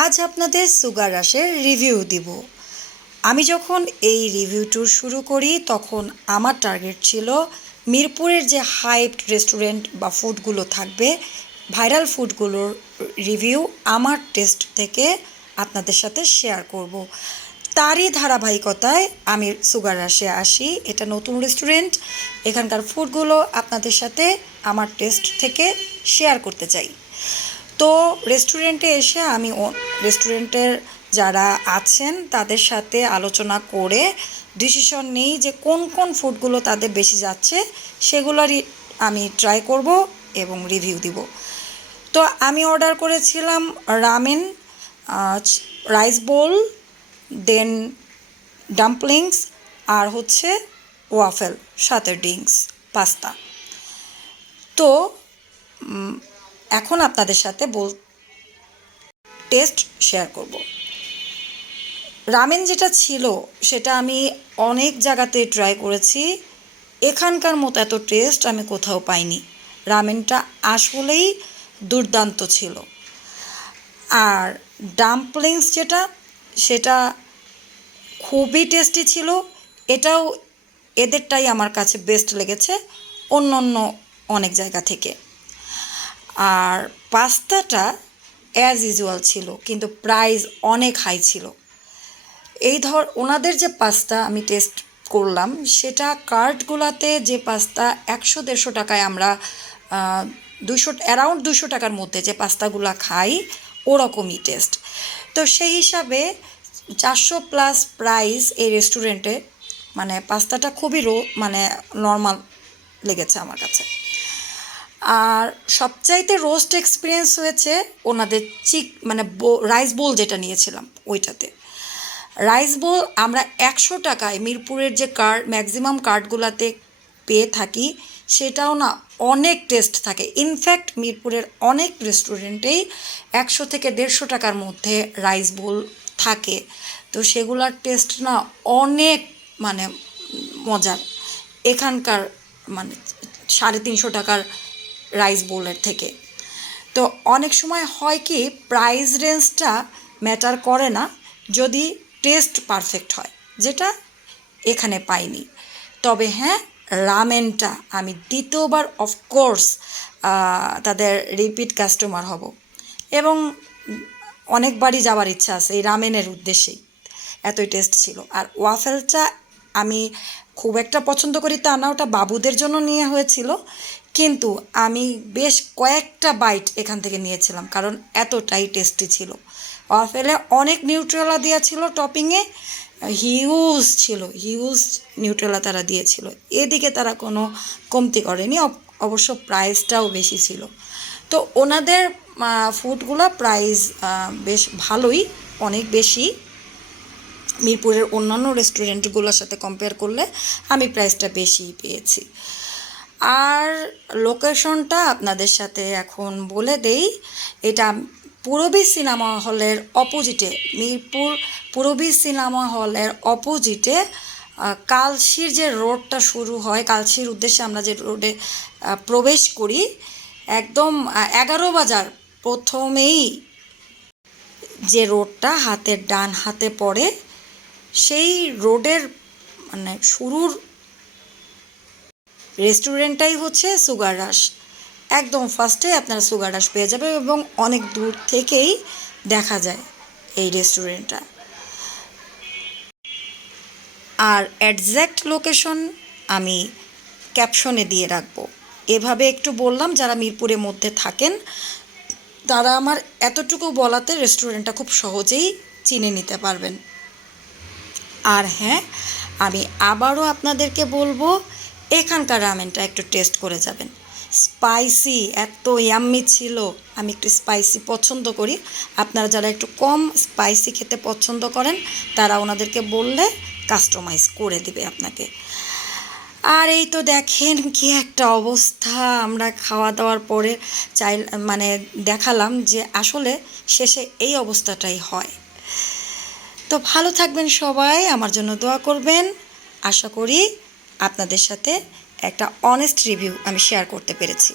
আজ আপনাদের sugar রাশের review দিব। আমি যখন এই রিভিউ ট্যুর শুরু করি তখন আমার টার্গেট ছিল মিরপুরের যে হাইপড রেস্টুরেন্ট বা ফুডগুলো থাকবে, ভাইরাল ফুডগুলোর রিভিউ আমার টেস্ট থেকে আপনাদের সাথে শেয়ার করব। তারই ধারাবাহিকতায় আমি সুগার রাশে আসি। এটা নতুন রেস্টুরেন্ট, এখানকার ফুডগুলো আপনাদের সাথে আমার টেস্ট থেকে শেয়ার করতে চাই। তো রেস্টুরেন্টে এসে আমি রেস্টুরেন্টের যারা আছেন তাদের সাথে আলোচনা করে ডিসিশন নিই যে কোন কোন ফুডগুলো তাদের বেশি যাচ্ছে, সেগুলোরই আমি ট্রাই করব এবং রিভিউ দিব। তো আমি অর্ডার করেছিলাম রামেন, রাইস বোল, দেন ডাম্পলিংস, আর হচ্ছে ওয়াফেল, সাথে ড্রিঙ্কস, পাস্তা। তো এখন আপনাদের সাথে টেস্ট শেয়ার করব। রামেন যেটা ছিল সেটা আমি অনেক জায়গাতে ট্রাই করেছি, এখানকার মতো এত টেস্ট আমি কোথাও পাইনি। রামেনটা আসলেই দুর্দান্ত ছিল। আর ডাম্পলিংস সেটা খুবই টেস্টি ছিল। এটাও এদেরটাই আমার কাছে বেস্ট লেগেছে অন্য অন্য অনেক জায়গা থেকে। আর পাস্তাটা অ্যাজ ইউজুয়াল ছিল, কিন্তু প্রাইস অনেক হাই ছিল। ওনাদের যে পাস্তা আমি টেস্ট করলাম সেটা কার্টগুলাতে যে পাস্তা 100-150 টাকায় আমরা অ্যারাউন্ড 200 টাকার মধ্যে যে পাস্তাগুলা খাই ওরকমই টেস্ট। তো সেই হিসাবে 400+ প্রাইস এই রেস্টুরেন্টে, মানে পাস্তাটা খুবই নর্মাল লেগেছে আমার কাছে। আর সবচাইতে রোস্ট এক্সপিরিয়েন্স হয়েছে ওনাদের রাইস বোল যেটা নিয়েছিলাম ওইটাতে। রাইস বোল আমরা 100 টাকায় মিরপুরের যে ম্যাক্সিমাম কার্টগুলোতে পেয়ে থাকি সেটাও না অনেক টেস্ট থাকে। ইনফ্যাক্ট মিরপুরের অনেক রেস্টুরেন্টেই 100 থেকে 150 টাকার মধ্যে রাইস বোল থাকে। তো সেগুলোর টেস্ট না অনেক মজার এখানকার 350 টাকার রাইস বোলের থেকে। তো অনেক সময় হয় কি, প্রাইস রেঞ্জটা ম্যাটার করে না যদি টেস্ট পারফেক্ট হয়, যেটা এখানে পাইনি। তবে হ্যাঁ, রামেনটা আমি দ্বিতীয়বার অফকোর্স তাদের রিপিট কাস্টমার হব এবং অনেকবারই যাওয়ার ইচ্ছা আছে এই রামেনের উদ্দেশ্যেই, এতই টেস্ট ছিল। আর ওয়াফেলটা আমি খুব একটা পছন্দ করি তা না, ওটা বাবুদের জন্য নিয়ে হয়েছিল, কিন্তু আমি বেশ কয়েকটা বাইট এখান থেকে নিয়েছিলাম কারণ এতটাই টেস্টি ছিল। ওয়াফেলে অনেক নিউট্রেলা দেওয়া ছিল, টপিংয়ে হিউজ নিউট্রেলা তারা দিয়েছিল। এদিকে তারা কোনো কমতি করেনি, অবশ্য প্রাইসটাও বেশি ছিল। তো ওনাদের ফুডগুলো প্রাইস বেশ ভালোই, অনেক বেশি মিরপুরের অন্যান্য রেস্টুরেন্টগুলোর সাথে কম্পেয়ার করলে আমি প্রাইসটা বেশি পেয়েছি। আর লোকেশনটা আপনাদের সাথে এখন বলে দেই। এটা পূরবী সিনেমা হলের অপোজিটে, মিরপুর পূরবী সিনেমা হলের অপোজিটে কালশির যে রোডটা শুরু হয়, কালশির উদ্দেশ্যে আমরা যে রোডে প্রবেশ করি, একদম 11 বাজার প্রথমেই যে রোডটা হাতের ডান হাতে পড়ে, সেই রোডের শুরুর রেস্টুরেন্টটাই হচ্ছে সুগার রাশ। একদম ফার্স্টে আপনারা সুগার রাশ পেয়ে যাবে এবং অনেক দূর থেকেই দেখা যায় এই রেস্টুরেন্টটা। আর এক্স্যাক্ট লোকেশন আমি ক্যাপশনে দিয়ে রাখবো। এভাবে একটু বললাম, যারা মিরপুরের মধ্যে থাকেন তারা আমার এতটুকু বলাতে রেস্টুরেন্টটা খুব সহজেই চিনে নিতে পারবেন। আর হ্যাঁ, আমি আবারও আপনাদেরকে বলবো এখানকার রামেনটা একটু টেস্ট করে যাবেন। স্পাইসি এত ইয়াম্মি ছিল, আমি একটু স্পাইসি পছন্দ করি। আপনারা যারা একটু কম স্পাইসি খেতে পছন্দ করেন তারা ওনাদেরকে বললে কাস্টমাইজ করে দিবে আপনাকে। আর এই তো দেখেন কি একটা অবস্থা, আমরা খাওয়া দাওয়ার পরে দেখালাম যে আসলে শেষে এই অবস্থাটাই হয়। তো ভালো থাকবেন সবাই, আমার জন্য দোয়া করবেন। আশা করি আপনাদের সাথে একটা অনেস্ট রিভিউ আমি শেয়ার করতে পেরেছি।